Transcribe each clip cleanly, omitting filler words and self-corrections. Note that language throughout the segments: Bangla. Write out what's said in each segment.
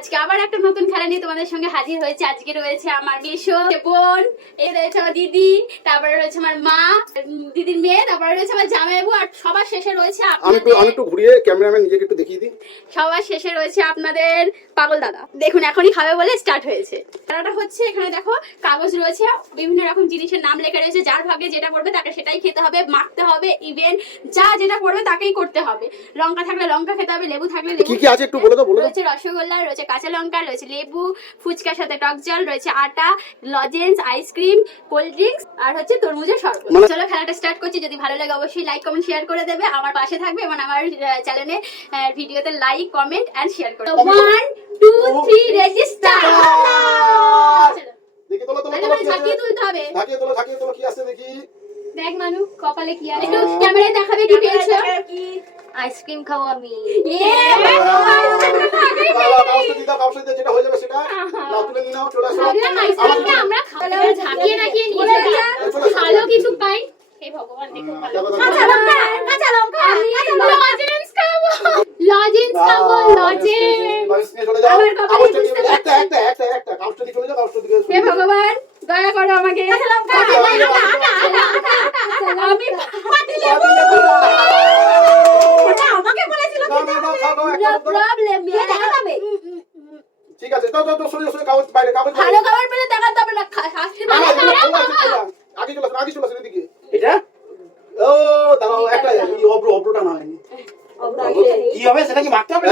আজকে আবার একটা নতুন খেলা নিয়ে তোমাদের সঙ্গে হাজির হয়েছে। আজকে রয়েছে আমার মেশো বোন, এই রয়েছে আমার দিদি, তারপরে রয়েছে আমার মা, দিদির মেয়ে, তারপরে রয়েছে আমার জামাইবাবু, আর সবার শেষে রয়েছে আমি একটু ঘুরিয়ে ক্যামেরাম্যান নিজেকে একটু দেখিয়ে দিই। সবার শেষে রয়েছে আপনাদের পাগল দাদা। দেখুন এখনই খাবে বলে স্টার্ট হয়েছে খেলাটা হচ্ছে। এখানে দেখো কাগজ রয়েছে, বিভিন্ন রকম জিনিসের নাম লেখা রয়েছে। যার ভাগে যেটা পড়বে তাকে সেটাই খেতে হবে, মাখতে হবে, ইভেন যা যেটা পড়বে তাকেই করতে হবে। লঙ্কা থাকলে লঙ্কা খেতে হবে, লেবু থাকলে লেবু। কি কি আছে একটু বলে দাও। রয়েছে রসগোল্লা, রয়েছে কাঁচা লঙ্কা, রয়েছে লেবু, ফুচকার সাথে টক জল, রয়েছে আটা, লজেন্স, আইসক্রিম, কোল্ড ড্রিঙ্কস, আর হচ্ছে তরমুজের শরবত। চলো খেলাটা স্টার্ট করছি। যদি ভালো লাগে অবশ্যই লাইক কমেন্ট শেয়ার করে দেবে, আমার পাশে থাকবে এবং আমার চ্যানেলে ভিডিওতে লাইক কমেন্ট এন্ড শেয়ার করবে। 1 2 3 রেজিস্টার। দেখি তোলো ঝাঁকিয়ে তুলতে হবে। ঝাঁকিয়ে তোলো কি আছে দেখি। দেখ মানু কপালে কি আছে, একটু ক্যামেরায় দেখাবে কি পেয়েছো। আইসক্রিম খাবো আমি। কাউকে দিতে যেটা হয়ে যাবে সেটা নাও, তুলে নিয়ে নাও, চলে আসো। আমরা খাবো, ঝাঁকিয়ে নাকিয়ে নিয়ে ভালো কিছু পাই। হে ভগবান, দেখো ভালো কাঁচা লঙ্কা। আমি লজেন্স খাবো, লজেন্স খাবো, লজেন্স। চলে যাও। একটা কাউকে দিয়ে চলে যাও, কাউকে দিয়ে। হে ভগবান দয়া করো আমাকে। কাঁচা লঙ্কা, আমি পাতি লেবু। ওটা আমাকে বলেছিল কি প্রবলেম নিয়ে দেখাবে। ঠিক আছে, দাও সরে কাগজ বাইরে, কাগজ ভালো খাবার পেলে দেখাতে হবে না, শাস্তি মানে আগে চলে আসো এদিকে। এটা ও দাঁড়াও, একটা এই অব্রটা না হয়নি। কি হবে সেটা কি মারতে হবে?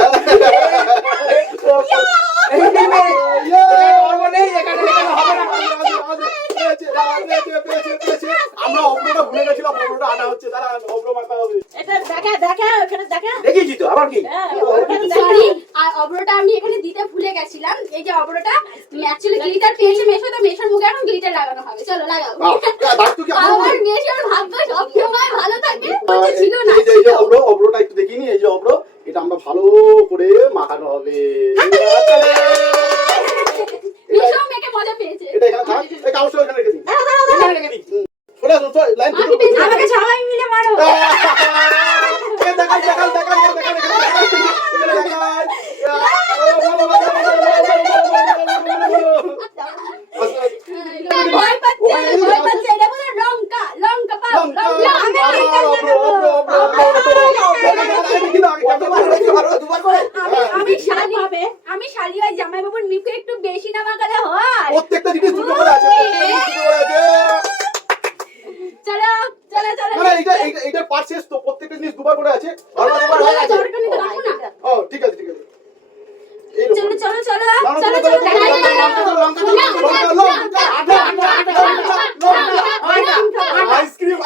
আমরা অব্রটা ভুলে গেছিলাম, অব্রটা আনা হচ্ছে। দাঁড়া, অব্র মাখা হবে। এটা দেখা ওখানে দেখা। দেখেছি তো, আবার কি? সরি, আর অব্রটা আমি এখানে দিতে ভুলে গেছিলাম। এই যে অব্রটা অ্যাকচুয়ালি গ্লিটার পেয়েছে মেশো, তো মেশোর মুখে এখন গ্লিটার লাগানো হবে। চলো লাগাও। আমার মেশোর ভাগ্য সবসময় ভালো থাকে, ছিল না। এই যে অব্রটা একটু দেখিনি। এই যে অব্র, এটা আমরা ভালো করে মাখানো হবে। মেশো মেখে মজা পেয়েছে। এটা এখানে থাক, এই কাগজটা এখানে রেখে দিই। এখানে রেখে দিই। চলে আসো, লাইন আমাকে সবাই মিলে মারো। দেখাই ভয় পাচ্ছে, এটা বলে লঙ্কা, লঙ্কা পাও, আমি শালি হয়, জামাইবাবুর মুখে একটু বেশি না মাখালে হয়। প্রত্যেকটা জিনিস দুটো করে আছে। চলো চলো চলো। না এইটা পার্ট শেষ তো, প্রত্যেকটা জিনিস দুবার করে আছে। দরকার নেই তো রাখো না। ও ঠিক আছে। চলো চলো চলো আইসক্রিম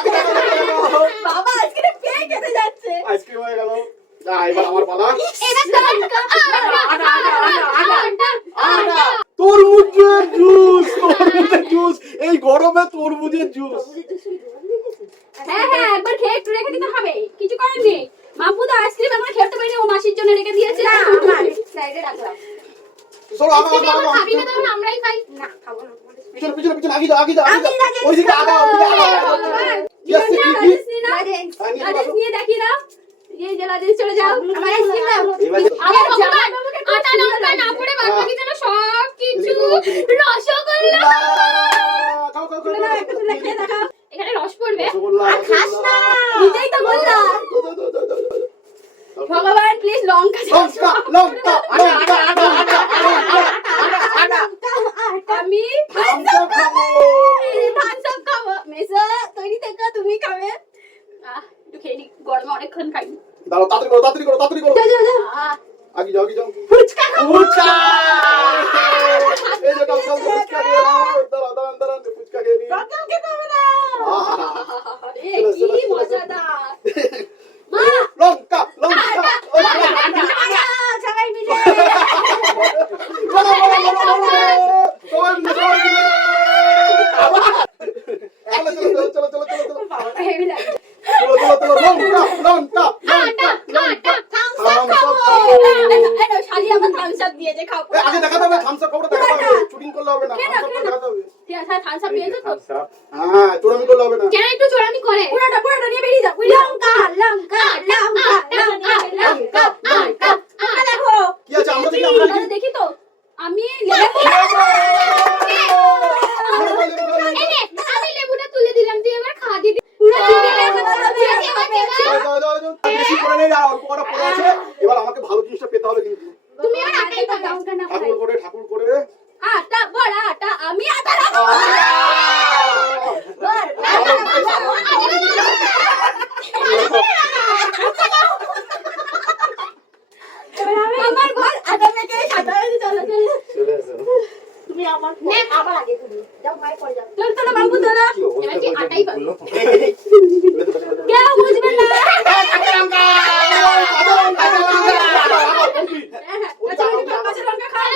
বাবা, আইসক্রিম পেয়ে খেতে যাচ্ছে। আইসক্রিম হয়ে গেল। যা, এবার আমার পালা। তরমুজের জুস, এই গরমে তরমুজের জুস। হ্যাঁ একবার খেয়ে একটু রেখে দিতে হবে, কিছু করার নেই। মাপু তো আইসক্রিম আমরা খেতে পারিনি, ও মাসির জন্য রেখে দিয়েছে। সাইডে রাখলাম। চলো খাবি না তখন আমরাই খাই। না খাবো না। পিছনে আগে যাও। ওই দিকে আগাও। নিয়ে দেখি দাও। এই যে লাদেশ চলে যাও। আমার আইসক্রিম দাও। আবার জামাইবাবুকে আটা লঙ্কা না পড়ে বাদ বাকি যেন সব কিছু রসগোল্লা। একটু তুলে খেয়ে দেখাও। এখানে রস পড়বে আর খাস না, নিজেই তো বললা। ভগবান প্লিজ লঙ্কা আমি থামস আপ খাবো। মেসো তৈরি থেকে তুমি খাবে। একটু খেয়ে নি, গরমে অনেকক্ষণ খাইনি। দাঁড়াও, তাড়াতাড়ি করো। আগে যাও। ফুচকা খাবো। এই যে ফুচকা খেয়ে নাও। দাঁড়ান, ফুচকা খেয়ে নি। খেতে হবে না। কি মজাদার। মা লঙ্কা সবাই মিলে শালি আমার থামস আপ দিয়েছে, খাও। আগে দেখাতে হবে, থামস আপ খাবো, দেখাতে হবে। শুটিং করলে হবে না, থামস আপ দেখাতে হবে। ঠিক আছে, থামস আপ দিয়েছো তো? হ্যাঁ, চোরামি করলে হবে না। কেন একটু চোরামি করে? পুরোটা নিয়ে বেরিয়ে যাও। লঙ্কা দেখো কি আছে আমরা দেখি আমরা আরে দেখি তো আমি লেবু আমি লেবুটা তুলে দিলাম তুই এবার খা দিদি পুরো বেশি করে নেই আর অল্প কটা পড়ে আছে এবার আমাকে ভালো জিনিসটা পেতে হবে কিন্তু তুমি আর আটাই পাকাও কেন ঠাকুর করে আটা বড় আটা আমি আটা রাখবো আমার ঘর আটা মেখে সাদা হয়ে চলো চলো চলে এসো তুমি আমার আগে তুমি যাও ভাই পড়ে যাও চল চলো বাবু চলো কি অবস্থা এবার কি আটাই পাবো করলো কেউ বুঝবে না কাঁচা লঙ্কা খাও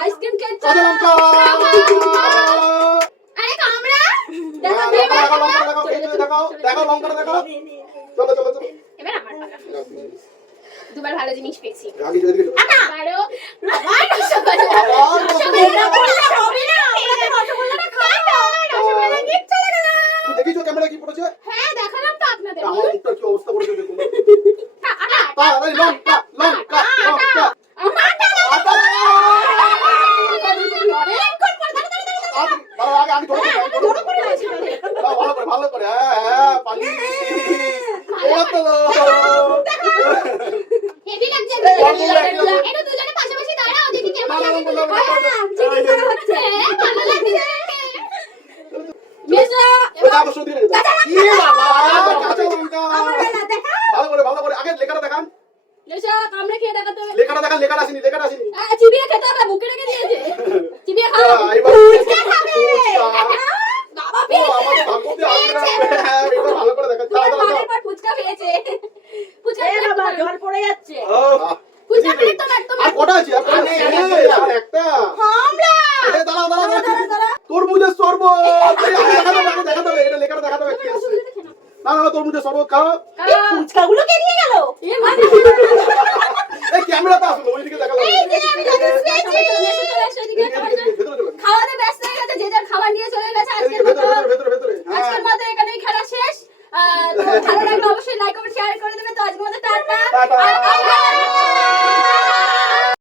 আইসক্রিম খেতে আরে কামড়া দেখাও লঙ্কাটা দেখাও চলো চলো চলো এবার আমার পালা দুবার ভালো জিনিস পেয়েছি আগে যদি আরো রসগোল্লা হবে না আমরা রসগোল্লাটা খাই না রসগোল্লা নিয়ে চলে গেলাম দেখিছো ক্যামেরা কি পড়েছে হ্যাঁ দেখালাম তো আপনাদের আমার মুখটা কি অবস্থা করেছে দেখুন আটা লঙ্কা লঙ্কা লঙ্কা আগে ভালো করে হ্যাঁ পানি হেভি লাগছে এটা দুজনে পাশাপাশি দাঁড়াও দেখি কেমন লাগে হচ্ছে ভালো লাগছে মেজো ভালো করে আগে লেখাটা দেখান লেশা কামড়ে খেয়ে দেখাতে হবে লেখাটা দেখান লেখাটা আসেনি চিবিয়ে খেতে হবে মুখে রেখে দিয়েছে চিবিয়ে খাও বাবা ভালো করে দেখা মায়ের পর ফুচকা পেয়েছে ফুচকা এ বাবা জল পড়ে যাচ্ছে ফুচকা প্লেট তো একদম আর কটা আছে আর একটা দাঁড়াও তরমুজের শরবত দেখাতে হবে এটা লেখাটা দেখাতে হবে না তরমুজের শরবত খাও ফুচকাগুলো কে নিয়ে গেল এই ক্যামেরাটা আসলো ওইদিকে দেখালাম খাওয়াতে ব্যস্ত হয়ে গেছে যে যার খাবার নিয়ে চলে গেছে আজকের মতো আজকের মতো এখানেই খেলা শেষ তো ভালো লাগলে অবশ্যই লাইক কমেন্ট শেয়ার করে দেবে তো আজকের মতো টাটা